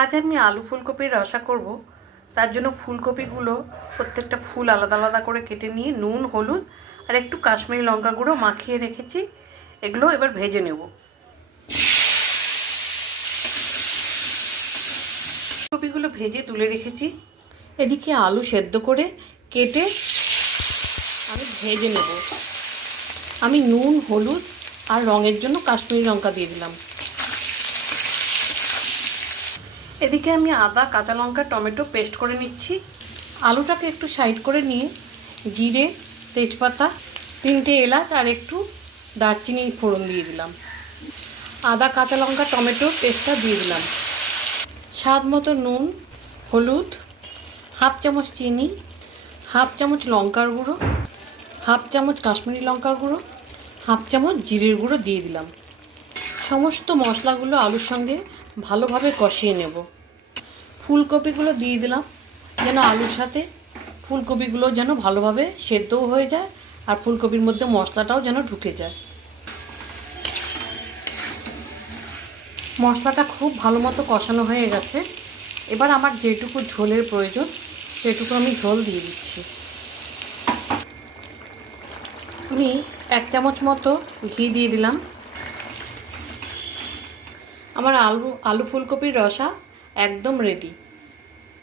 আজ আমি আলু ফুলকপির রসা করব। তার জন্য ফুলকপিগুলো প্রত্যেকটা ফুল আলাদা আলাদা করে কেটে নিয়ে নুন, হলুদ আর একটু কাশ্মীরি লঙ্কা গুঁড়ো মাখিয়ে রেখেছি। এগুলো এবার ভেজে নেব। ফুলকপিগুলো ভেজে তুলে রেখেছি। এদিকে আলু সেদ্ধ করে কেটে আমি ভেজে নেব। আমি নুন, হলুদ আর রঙের জন্য কাশ্মীরি লঙ্কা দিয়ে দিলাম। এদিকে আমি আদা, কাঁচা লঙ্কা, টমেটো পেস্ট করে নিচ্ছি। আলুটাকে একটু সাইড করে নিয়ে জিরে, তেজপাতা, তিনটে এলাচ আর একটু দারচিনি ফোড়ন দিয়ে দিলাম। আদা, কাঁচা লঙ্কা, টমেটো পেস্টটা দিয়ে দিলাম। স্বাদ মতো নুন, হলুদ, হাফ চামচ চিনি, হাফ চামচ লঙ্কার গুঁড়ো, হাফ চামচ কাশ্মীরি লঙ্কার গুঁড়ো, হাফ চামচ জিরের গুঁড়ো দিয়ে দিলাম। সমস্ত মশলাগুলো আলুর সঙ্গে ভালোভাবে কষিয়ে নেব। ফুলকপিগুলো দিয়ে দিলাম, যেন আলুর সাথে ফুলকপিগুলো যেন ভালোভাবে সেদ্ধও হয়ে যায় আর ফুলকপির মধ্যে মশলাটাও যেন ঢুকে যায়। মশলাটা খুব ভালো মতো কষানো হয়ে গেছে। এবার আমার যেটুকু ঝোলের প্রয়োজন, সেটুকু আমি ঝোল দিয়ে দিচ্ছি। আমি এক চামচ মতো ঘি দিয়ে দিলাম। আমার আলু আলু ফুলকপির রসা একদম রেডি